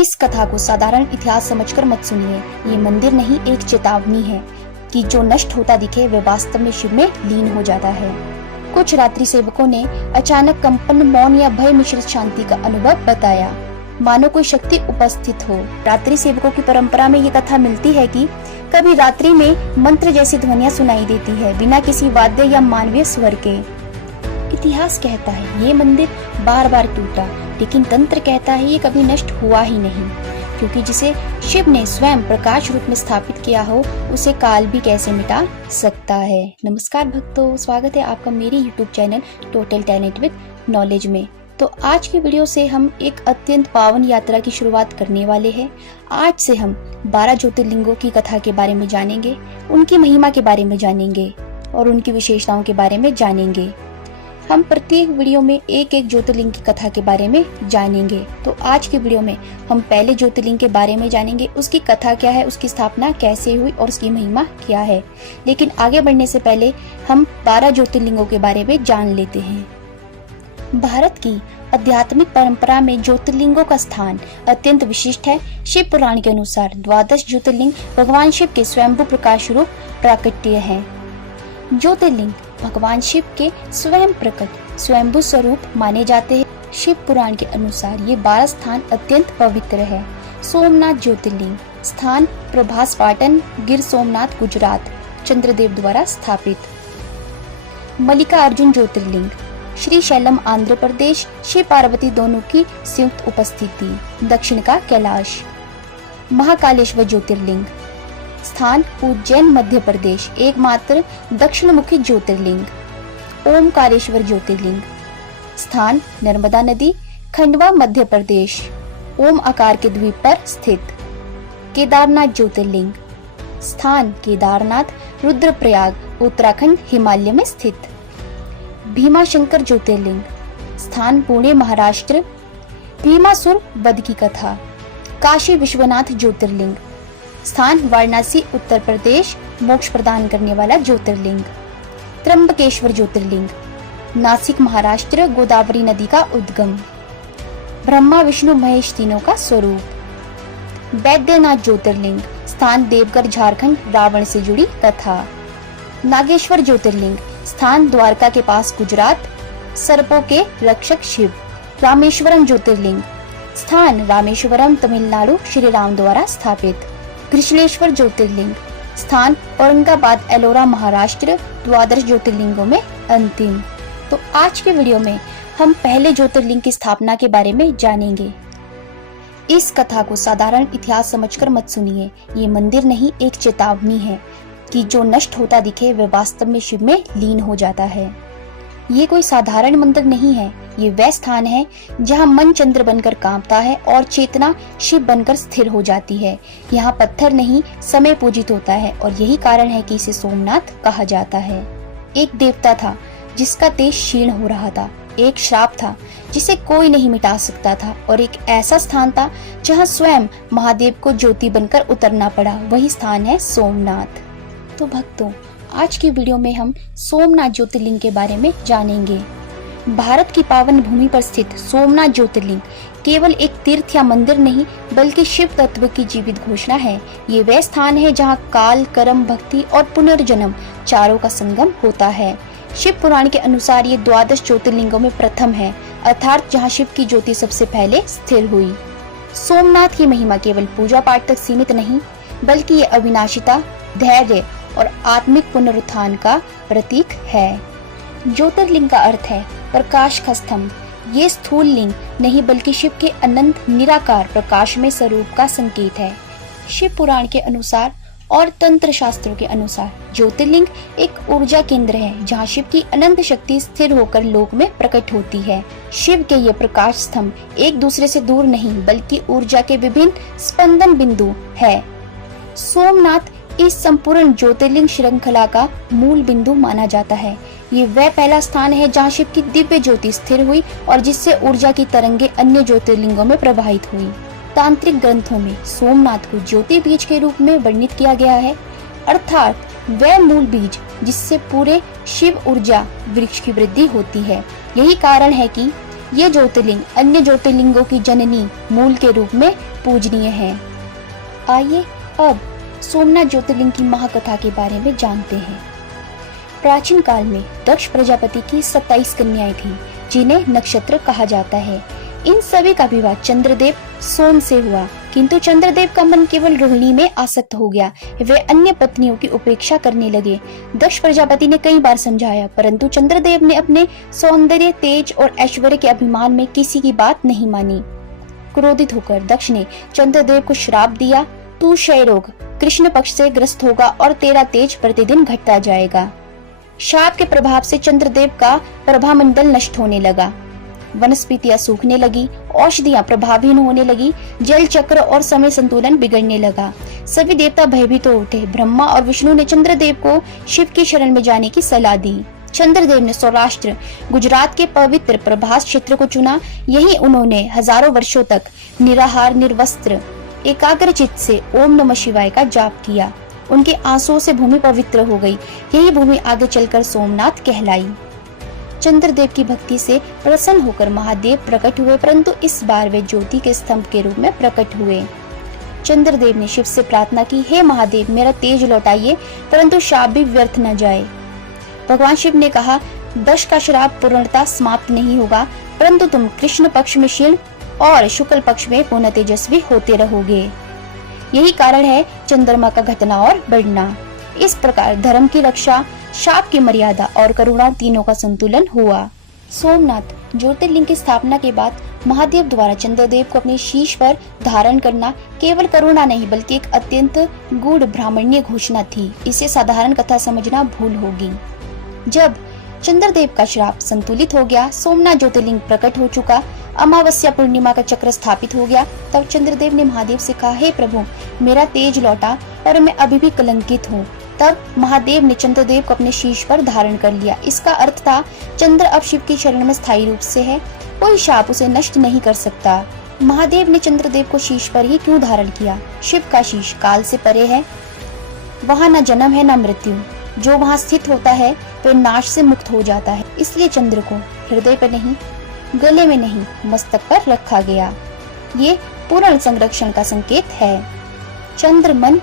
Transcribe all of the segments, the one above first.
इस कथा को साधारण इतिहास समझकर मत सुनिए। ये मंदिर नहीं, एक चेतावनी है कि जो नष्ट होता दिखे वह वास्तव में शिव में लीन हो जाता है। कुछ रात्रि सेवकों ने अचानक कंपन, मौन या भय मिश्रित शांति का अनुभव बताया, मानो कोई शक्ति उपस्थित हो। रात्रि सेवकों की परंपरा में ये कथा मिलती है कि कभी रात्रि में मंत्र जैसी ध्वनियां सुनाई देती है, बिना किसी वाद्य या मानवीय स्वर के। इतिहास कहता है ये मंदिर बार बार टूटा, लेकिन तंत्र कहता है ये कभी नष्ट हुआ ही नहीं, क्योंकि जिसे शिव ने स्वयं प्रकाश रूप में स्थापित किया हो उसे काल भी कैसे मिटा सकता है। नमस्कार भक्तों, स्वागत है आपका मेरे YouTube channel total talent with knowledge में। तो आज की वीडियो से हम एक अत्यंत पावन यात्रा की शुरुआत करने वाले हैं। आज से हम 12 ज्योतिर्लिंगों की कथा के बारे में जानेंगे, उनकी महिमा के बारे में जानेंगे और उनकी विशेषताओं के बारे में जानेंगे। हम प्रत्येक वीडियो में एक एक ज्योतिर्लिंग की कथा के बारे में जानेंगे। तो आज की वीडियो में हम पहले ज्योतिर्लिंग के बारे में जानेंगे, उसकी कथा क्या है, उसकी स्थापना कैसे हुई और उसकी महिमा क्या है। लेकिन आगे बढ़ने से पहले हम 12 ज्योतिर्लिंगों के बारे में जान लेते हैं। भारत की आध्यात्मिक परंपरा में ज्योतिर्लिंगों का स्थान अत्यंत विशिष्ट है। शिव पुराण के अनुसार 12 ज्योतिर्लिंग भगवान शिव के स्वयंभू प्रकाश रूप प्राकट्य हैं। ज्योतिर्लिंग भगवान शिव के स्वयं प्रकट स्वयंभू स्वरूप माने जाते हैं। शिव पुराण के अनुसार ये 12 स्थान अत्यंत पवित्र है। सोमनाथ ज्योतिर्लिंग स्थान प्रभास पाटन, गिर सोमनाथ, गुजरात, चंद्रदेव द्वारा स्थापित। मल्लिकार्जुन ज्योतिर्लिंग श्री शैलम, आंध्र प्रदेश, शिव पार्वती दोनों की संयुक्त उपस्थिति, दक्षिण का कैलाश। महाकालेश्वर ज्योतिर्लिंग स्थान उज्जैन, मध्य प्रदेश, एकमात्र दक्षिण मुखी ज्योतिर्लिंग। ओमकारेश्वर ज्योतिर्लिंग स्थान नर्मदा नदी, खंडवा, मध्य प्रदेश, ओम आकार के द्वीप पर स्थित। केदारनाथ ज्योतिर्लिंग स्थान केदारनाथ, रुद्रप्रयाग, उत्तराखंड, हिमालय में स्थित। भीमाशंकर ज्योतिर्लिंग स्थान पुणे, महाराष्ट्र, भीमासुर वध की कथा। काशी विश्वनाथ ज्योतिर्लिंग स्थान वाराणसी, उत्तर प्रदेश, मोक्ष प्रदान करने वाला ज्योतिर्लिंग। त्र्यंबकेश्वर ज्योतिर्लिंग नासिक, महाराष्ट्र, गोदावरी नदी का उद्गम। ब्रह्मा विष्णु महेश तीनों का स्वरूप। बैद्यनाथ ज्योतिर्लिंग स्थान देवघर, झारखंड, रावण से जुड़ी कथा। नागेश्वर ज्योतिर्लिंग स्थान द्वारका के पास, गुजरात, सर्पों के रक्षक शिव। रामेश्वरम ज्योतिर्लिंग स्थान रामेश्वरम, तमिलनाडु, श्री राम द्वारा स्थापित। त्रिशूलेश्वर ज्योतिर्लिंग स्थान औरंगाबाद, एलोरा, महाराष्ट्र, 12 ज्योतिर्लिंगों में अंतिम। तो आज के वीडियो में हम पहले ज्योतिर्लिंग की स्थापना के बारे में जानेंगे। इस कथा को साधारण इतिहास समझकर मत सुनिए। ये मंदिर नहीं, एक चेतावनी है कि जो नष्ट होता दिखे वह वास्तव में शिव में लीन हो जाता है। ये कोई साधारण मंदिर नहीं है, ये वह स्थान है जहाँ मन चंद्र बनकर कांपता है और चेतना शिव बनकर स्थिर हो जाती है। यहाँ पत्थर नहीं, समय पूजित होता है और यही कारण है कि इसे सोमनाथ कहा जाता है। एक देवता था जिसका तेज क्षीण हो रहा था, एक श्राप था जिसे कोई नहीं मिटा सकता था और एक ऐसा स्थान था जहाँ स्वयं महादेव को ज्योति बनकर उतरना पड़ा। वही स्थान है सोमनाथ। तो भक्तों, आज की वीडियो में हम सोमनाथ ज्योतिर्लिंग के बारे में जानेंगे। भारत की पावन भूमि पर स्थित सोमनाथ ज्योतिर्लिंग केवल एक तीर्थ या मंदिर नहीं, बल्कि शिव तत्व की जीवित घोषणा है। ये वह स्थान है जहाँ काल, कर्म, भक्ति और पुनर्जन्म चारों का संगम होता है। शिव पुराण के अनुसार ये 12 ज्योतिर्लिंगों में प्रथम है, अर्थात जहाँ शिव की ज्योति सबसे पहले स्थिर हुई। सोमनाथ की महिमा केवल पूजा पाठ तक सीमित नहीं, बल्कि ये अविनाशिता, धैर्य और आत्मिक पुनरुत्थान का प्रतीक है। ज्योतिर्लिंग का अर्थ है प्रकाश का स्तंभ। ये स्थूल लिंग नहीं, बल्कि शिव के अनंत निराकार प्रकाशमय स्वरूप का संकेत है। शिव पुराण के अनुसार और तंत्र शास्त्रों के अनुसार ज्योतिर्लिंग एक ऊर्जा केंद्र है, जहाँ शिव की अनंत शक्ति स्थिर होकर लोक में प्रकट होती है। शिव के ये प्रकाश स्तंभ एक दूसरे से दूर नहीं, बल्कि ऊर्जा के विभिन्न स्पंदन बिंदु है। सोमनाथ इस संपूर्ण ज्योतिर्लिंग श्रृंखला का मूल बिंदु माना जाता है। ये वह पहला स्थान है जहाँ शिव की दिव्य ज्योति स्थिर हुई और जिससे ऊर्जा की तरंगे अन्य ज्योतिर्लिंगों में प्रवाहित हुई। तांत्रिक ग्रंथों में सोमनाथ को ज्योति बीज के रूप में वर्णित किया गया है, अर्थात वह मूल बीज जिससे पूरे शिव ऊर्जा वृक्ष की वृद्धि होती है। यही कारण है कि ये ज्योतिर्लिंग अन्य ज्योतिर्लिंगों की जननी मूल के रूप में पूजनीय है। आइए अब सोमनाथ ज्योतिर्लिंग की महाकथा के बारे में जानते हैं। प्राचीन काल में दक्ष प्रजापति की 27 कन्याएं थीं, जिन्हें नक्षत्र कहा जाता है। इन सभी का विवाह चंद्रदेव सोम से हुआ, किंतु चंद्रदेव का मन केवल रोहिणी में आसक्त हो गया। वे अन्य पत्नियों की उपेक्षा करने लगे। दक्ष प्रजापति ने कई बार समझाया, परंतु चंद्रदेव ने अपने सौंदर्य, तेज और ऐश्वर्य के अभिमान में किसी की बात नहीं मानी। क्रोधित होकर दक्ष ने चंद्रदेव को श्राप दिया, तू क्षय रोग कृष्ण पक्ष से ग्रस्त होगा और तेरा तेज प्रतिदिन घटता जाएगा। शाप के प्रभाव से चंद्रदेव का प्रभामंडल नष्ट होने लगा, वनस्पतियां सूखने लगी, औषधियां प्रभावहीन होने लगी, जल चक्र और समय संतुलन बिगड़ने लगा। सभी देवता भयभीत हो उठे। ब्रह्मा और विष्णु ने चंद्रदेव को शिव की शरण में जाने की सलाह दी। चंद्रदेव ने सौराष्ट्र गुजरात के पवित्र प्रभास क्षेत्र को चुना। यही उन्होंने हजारों वर्षों तक निराहार निर्वस्त्र एकाग्रचित्त से ओम नमः शिवाय का जाप किया। उनके आंसुओं से भूमि पवित्र हो गई। यही भूमि आगे चलकर सोमनाथ कहलाई। चंद्रदेव की भक्ति से प्रसन्न होकर महादेव प्रकट हुए, परंतु इस बार वे ज्योति के स्तंभ के रूप में प्रकट हुए। चंद्रदेव ने शिव से प्रार्थना की, हे महादेव, मेरा तेज लौटाइए, परंतु शाप भी व्यर्थ न जाए। भगवान शिव ने कहा, दक्ष का श्राप पूर्णतः समाप्त नहीं होगा, परंतु तुम कृष्ण पक्ष में क्षीण और शुक्ल पक्ष में पुनः तेजस्वी होते रहोगे। यही कारण है चंद्रमा का घटना और बढ़ना। इस प्रकार धर्म की रक्षा, शाप की मर्यादा और करुणा तीनों का संतुलन हुआ। सोमनाथ ज्योतिर्लिंग की स्थापना के बाद महादेव द्वारा चंद्रदेव को अपने शीश पर धारण करना केवल करुणा नहीं बल्कि एक अत्यंत गूढ़ ब्राह्मणीय घोषणा थी। इसे साधारण कथा समझना भूल होगी। जब चंद्रदेव का श्राप संतुलित हो गया, सोमनाथ ज्योतिर्लिंग प्रकट हो चुका, अमावस्या पूर्णिमा का चक्र स्थापित हो गया, तब चंद्रदेव ने महादेव से कहा, हे प्रभु, मेरा तेज लौटा और मैं अभी भी कलंकित हूँ। तब महादेव ने चंद्रदेव को अपने शीश पर धारण कर लिया। इसका अर्थ था, चंद्र अब शिव की शरण में स्थायी रूप से है, कोई शाप उसे नष्ट नहीं कर सकता। महादेव ने चंद्रदेव को शीश पर ही क्यों धारण किया? शिव का शीश काल से परे है, वहाँ न जन्म है न मृत्यु। जो वहाँ स्थित होता है वह नाश से मुक्त हो जाता है। इसलिए चंद्र को हृदय पर नहीं, गले में नहीं, मस्तक पर रखा गया। ये पूर्ण संरक्षण का संकेत है। चंद्र मन,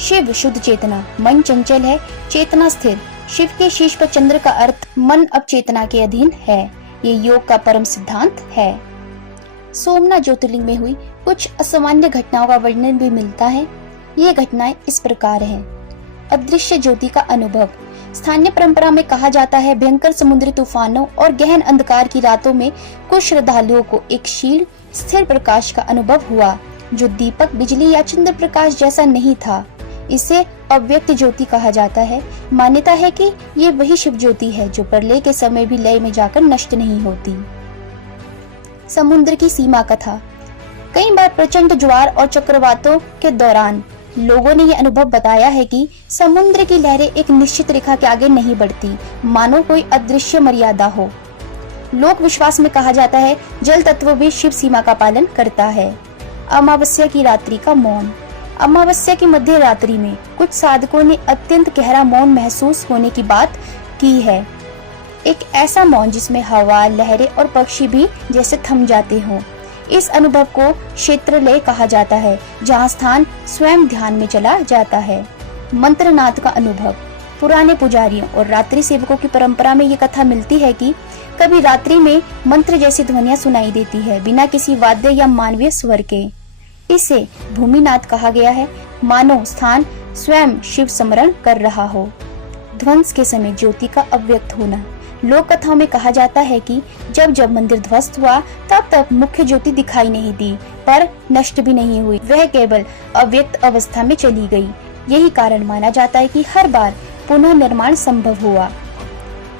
शिव शुद्ध चेतना। मन चंचल है, चेतना स्थिर। शिव के शीश पर चंद्र का अर्थ मन अब चेतना के अधीन है। ये योग का परम सिद्धांत है। सोमनाथ ज्योतिर्लिंग में हुई कुछ असामान्य घटनाओं का वर्णन भी मिलता है। ये घटनाएं इस प्रकार हैं। अदृश्य ज्योति का अनुभव। स्थानीय परंपरा में कहा जाता है, भयंकर समुद्री तूफानों और गहन अंधकार की रातों में कुछ श्रद्धालुओं को एक क्षीण स्थिर प्रकाश का अनुभव हुआ, जो दीपक, बिजली या चंद्र प्रकाश जैसा नहीं था। इसे अव्यक्त ज्योति कहा जाता है। मान्यता है कि ये वही शिव ज्योति है जो प्रलय के समय भी लय में जाकर नष्ट नहीं होती। समुद्र की सीमा कथा। कई बार प्रचंड ज्वार और चक्रवातों के दौरान लोगों ने यह अनुभव बताया है कि समुद्र की लहरें एक निश्चित रेखा के आगे नहीं बढ़ती, मानो कोई अदृश्य मर्यादा हो। लोक विश्वास में कहा जाता है, जल तत्व भी शिव सीमा का पालन करता है। अमावस्या की रात्रि का मौन। अमावस्या की मध्य रात्रि में कुछ साधकों ने अत्यंत गहरा मौन महसूस होने की बात की है। एक ऐसा मौन जिसमें हवा, लहरें और पक्षी भी जैसे थम जाते हों। इस अनुभव को क्षेत्रलय कहा जाता है, जहाँ स्थान स्वयं ध्यान में चला जाता है। मंत्रनाद का अनुभव। पुराने पुजारियों और रात्रि सेवकों की परंपरा में ये कथा मिलती है कि कभी रात्रि में मंत्र जैसी ध्वनियां सुनाई देती है, बिना किसी वाद्य या मानवीय स्वर के। इसे भूमिनाद कहा गया है, मानो स्थान स्वयं शिव स्मरण कर रहा हो। ध्वंस के समय ज्योति का अव्यक्त होना। लोक कथाओं में कहा जाता है कि जब जब मंदिर ध्वस्त हुआ तब मुख्य ज्योति दिखाई नहीं दी, पर नष्ट भी नहीं हुई, वह केवल अव्यक्त अवस्था में चली गई। यही कारण माना जाता है कि हर बार पुनः निर्माण संभव हुआ।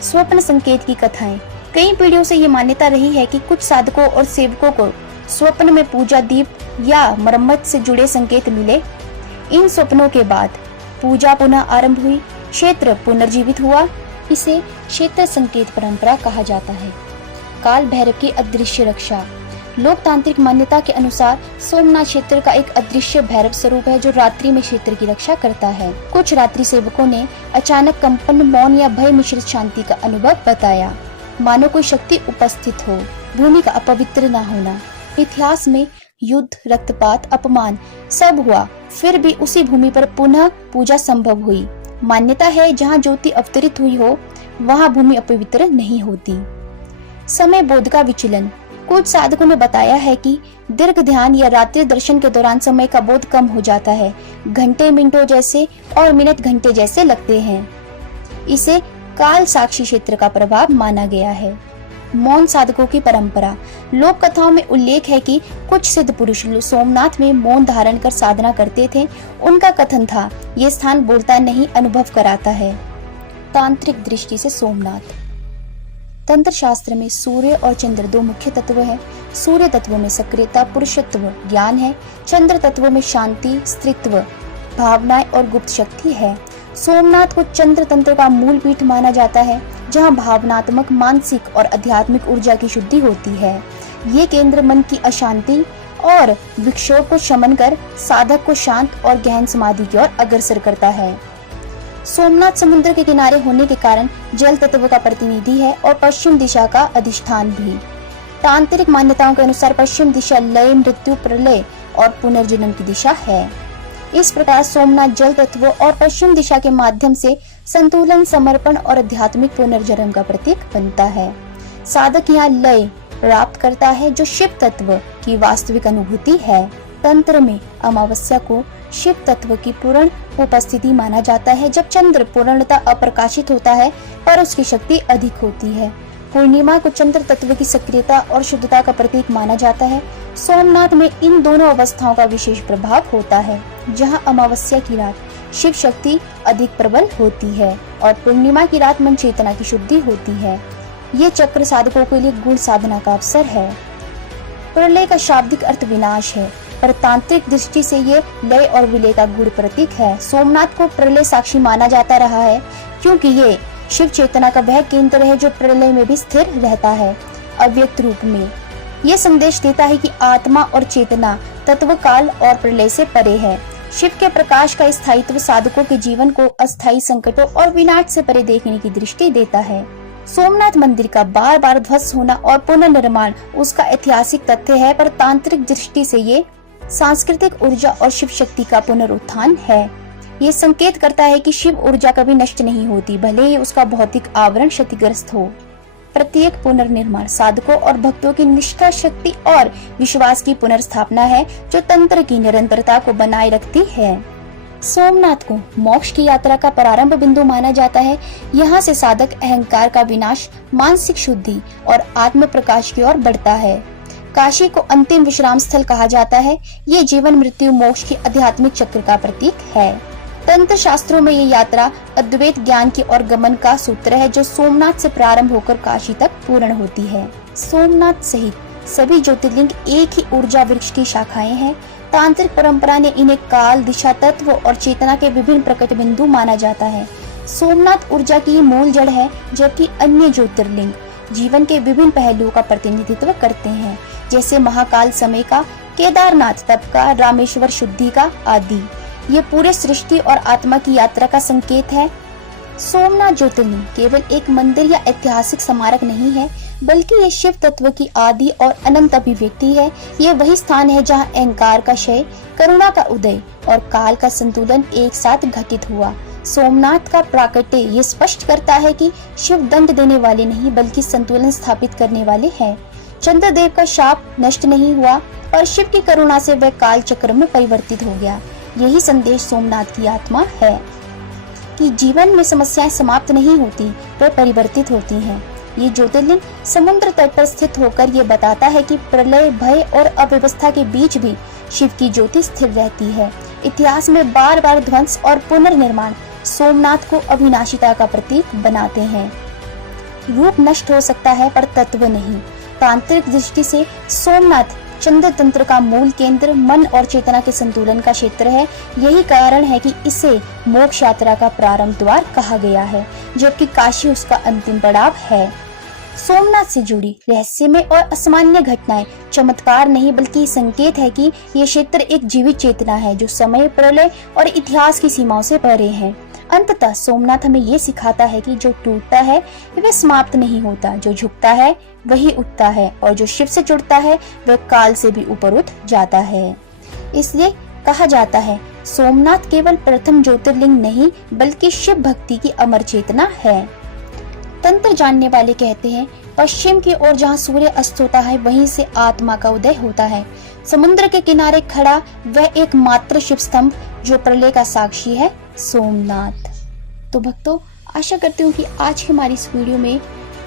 स्वप्न संकेत की कथाएं। कई पीढ़ियों से ये मान्यता रही है कि कुछ साधकों और सेवकों को स्वप्न में पूजा, दीप या मरम्मत से जुड़े संकेत मिले। इन स्वप्नों के बाद पूजा पुनः आरंभ हुई, क्षेत्र पुनर्जीवित हुआ। इसे क्षेत्र संकेत परंपरा कहा जाता है। काल भैरव की अदृश्य रक्षा। लोकतांत्रिक मान्यता के अनुसार सोमनाथ क्षेत्र का एक अदृश्य भैरव स्वरूप है जो रात्रि में क्षेत्र की रक्षा करता है। कुछ रात्रि सेवकों ने अचानक कंपन, मौन या भय मिश्रित शांति का अनुभव बताया, मानो कोई शक्ति उपस्थित हो। भूमि का अपवित्र न होना। इतिहास में युद्ध, रक्तपात, अपमान सब हुआ, फिर भी उसी भूमि पर पुनः पूजा संभव हुई। मान्यता है जहाँ ज्योति अवतरित हुई हो वहाँ भूमि अपवित्र नहीं होती। समय बोध का विचलन। कुछ साधकों ने बताया है कि दीर्घ ध्यान या रात्रि दर्शन के दौरान समय का बोध कम हो जाता है, घंटे मिनटों जैसे और मिनट घंटे जैसे लगते हैं। इसे काल साक्षी क्षेत्र का प्रभाव माना गया है। मौन साधकों की परंपरा। लोक कथाओं में उल्लेख है कि कुछ सिद्ध पुरुष सोमनाथ में मौन धारण कर साधना करते थे। उनका कथन था, ये स्थान बोलता नहीं, अनुभव कराता है। तांत्रिक दृष्टि से सोमनाथ। तंत्र शास्त्र में सूर्य और चंद्र दो मुख्य तत्व हैं। सूर्य तत्व में सक्रियता, पुरुषत्व, ज्ञान है। चंद्र तत्व में शांति, स्त्रीत्व, भावनाएं और गुप्त शक्ति है। सोमनाथ को चंद्र तंत्र का मूल पीठ माना जाता है, जहां भावनात्मक, मानसिक और आध्यात्मिक ऊर्जा की शुद्धि होती है। ये केंद्र मन की अशांति और विक्षोभ को शमन कर साधक को शांत और गहन समाधि की ओर अग्रसर करता है। सोमनाथ समुद्र के किनारे होने के कारण जल तत्व का प्रतिनिधि है और पश्चिम दिशा का अधिष्ठान भी। तांत्रिक मान्यताओं के अनुसार पश्चिम दिशा लय, मृत्यु, प्रलय और पुनर्जन्म की दिशा है। इस प्रकार सोमनाथ जल तत्व और पश्चिम दिशा के माध्यम से संतुलन, समर्पण और आध्यात्मिक पुनर्जन्म का प्रतीक बनता है। साधक यहाँ लय प्राप्त करता है, जो शिव तत्व की वास्तविक अनुभूति है। तंत्र में अमावस्या को शिव तत्व की पूर्ण उपस्थिति माना जाता है, जब चंद्र पूर्णतः अप्रकाशित होता है पर उसकी शक्ति अधिक होती है। पूर्णिमा को चंद्र तत्व की सक्रियता और शुद्धता का प्रतीक माना जाता है। सोमनाथ में इन दोनों अवस्थाओं का विशेष प्रभाव होता है, जहां अमावस्या की रात शिव शक्ति अधिक प्रबल होती है और पूर्णिमा की रात मन चेतना की शुद्धि होती है। ये चक्र साधकों के लिए गुण साधना का अवसर है। प्रलय का शाब्दिक अर्थ विनाश है, पर तांत्रिक दृष्टि से ये लय और विलय का गुण प्रतीक है। सोमनाथ को प्रलय साक्षी माना जाता रहा है, क्योंकि ये शिव चेतना का वह केंद्र है जो प्रलय में भी स्थिर रहता है, अव्यक्त रूप में। ये संदेश देता है कि आत्मा और चेतना तत्व, काल और प्रलय से परे है। शिव के प्रकाश का स्थायित्व साधकों के जीवन को अस्थायी संकटों और विनाश से परे देखने की दृष्टि देता है। सोमनाथ मंदिर का बार बार ध्वस्त होना और पुनर्निर्माण उसका ऐतिहासिक तथ्य है, पर तांत्रिक दृष्टि से ये सांस्कृतिक ऊर्जा और शिव शक्ति का पुनरुत्थान है। ये संकेत करता है कि शिव ऊर्जा कभी नष्ट नहीं होती, भले ही उसका भौतिक आवरण क्षतिग्रस्त हो। प्रत्येक पुनर्निर्माण साधकों और भक्तों की निष्ठा, शक्ति और विश्वास की पुनर्स्थापना है, जो तंत्र की निरंतरता को बनाए रखती है। सोमनाथ को मोक्ष की यात्रा का प्रारंभ बिंदु माना जाता है। यहाँ से साधक अहंकार का विनाश, मानसिक शुद्धि और आत्म प्रकाश की ओर बढ़ता है। काशी को अंतिम विश्राम स्थल कहा जाता है। ये जीवन, मृत्यु, मोक्ष की आध्यात्मिक चक्र का प्रतीक है। तंत्र शास्त्रों में ये यात्रा अद्वैत ज्ञान की ओर गमन का सूत्र है, जो सोमनाथ से प्रारंभ होकर काशी तक पूर्ण होती है। सोमनाथ सहित सभी ज्योतिर्लिंग एक ही ऊर्जा वृक्ष की शाखाएं हैं। तांत्रिक परंपरा ने इन्हें काल, दिशा, तत्व और चेतना के विभिन्न प्रकट बिंदु माना जाता है। सोमनाथ ऊर्जा की मूल जड़ है, जबकि अन्य ज्योतिर्लिंग जीवन के विभिन्न पहलुओं का प्रतिनिधित्व करते हैं, जैसे महाकाल समय का, केदारनाथ तप का, रामेश्वर शुद्धि का आदि। ये पूरे सृष्टि और आत्मा की यात्रा का संकेत है। सोमनाथ ज्योतिर्लिंग केवल एक मंदिर या ऐतिहासिक स्मारक नहीं है, बल्कि ये शिव तत्व की आदि और अनंत अभिव्यक्ति है। ये वही स्थान है जहाँ अहंकार का क्षय, करुणा का उदय और काल का संतुलन एक साथ घटित हुआ। सोमनाथ का प्राकट्य ये स्पष्ट करता है कि शिव दंड देने वाले नहीं, बल्कि संतुलन स्थापित करने वाले हैं। चंद्रदेव का शाप नष्ट नहीं हुआ और शिव की करुणा से वह काल चक्र में परिवर्तित हो गया। यही संदेश सोमनाथ की आत्मा है कि जीवन में समस्याएं समाप्त नहीं होती, वे परिवर्तित होती हैं। ये ज्योतिर्लिंग समुद्र तट पर स्थित होकर ये बताता है कि प्रलय, भय और अव्यवस्था के बीच भी शिव की ज्योति स्थिर रहती है। इतिहास में बार बार ध्वंस और पुनर्निर्माण सोमनाथ को अविनाशिता का प्रतीक बनाते हैं। रूप नष्ट हो सकता है, पर तत्व नहीं। तांत्रिक दृष्टि से सोमनाथ चंद्र तंत्र का मूल केंद्र, मन और चेतना के संतुलन का क्षेत्र है। यही कारण है कि इसे मोक्ष यात्रा का प्रारंभ द्वार कहा गया है, जबकि काशी उसका अंतिम पड़ाव है। सोमनाथ से जुड़ी रहस्यमय और असामान्य घटनाएं चमत्कार नहीं बल्कि संकेत है कि ये क्षेत्र एक जीवित चेतना है जो समय, प्रलय और इतिहास की सीमाओं से परे है। अंततः सोमनाथ हमें ये सिखाता है कि जो टूटता है वह समाप्त नहीं होता, जो झुकता है वही उठता है और जो शिव से जुड़ता है वह काल से भी ऊपर उठ जाता है। इसलिए कहा जाता है सोमनाथ केवल प्रथम ज्योतिर्लिंग नहीं बल्कि शिव भक्ति की अमर चेतना है। तंत्र जानने वाले कहते हैं पश्चिम की ओर जहाँ सूर्य अस्त होता है वहीं से आत्मा का उदय होता है। समुद्र के किनारे खड़ा वह एकमात्र शिव स्तंभ जो प्रलय का साक्षी है, सोमनाथ। तो भक्तों, आशा करती हूँ कि आज की हमारी इस वीडियो में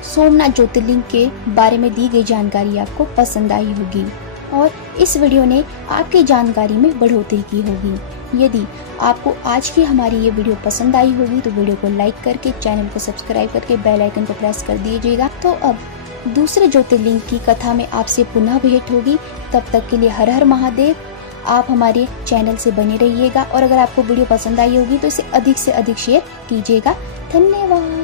सोमनाथ ज्योतिर्लिंग के बारे में दी गई जानकारी आपको पसंद आई होगी और इस वीडियो ने आपकी जानकारी में बढ़ोतरी की होगी। यदि आपको आज की हमारी ये वीडियो पसंद आई होगी तो वीडियो को लाइक करके चैनल को सब्सक्राइब करके बेल आइकन को प्रेस कर दीजिएगा। तो अब दूसरे ज्योतिर्लिंग की कथा में आपसे पुनः भेंट होगी। तब तक के लिए हर हर महादेव। आप हमारे चैनल से बने रहिएगा और अगर आपको वीडियो पसंद आई होगी तो इसे अधिक से अधिक शेयर कीजिएगा। धन्यवाद।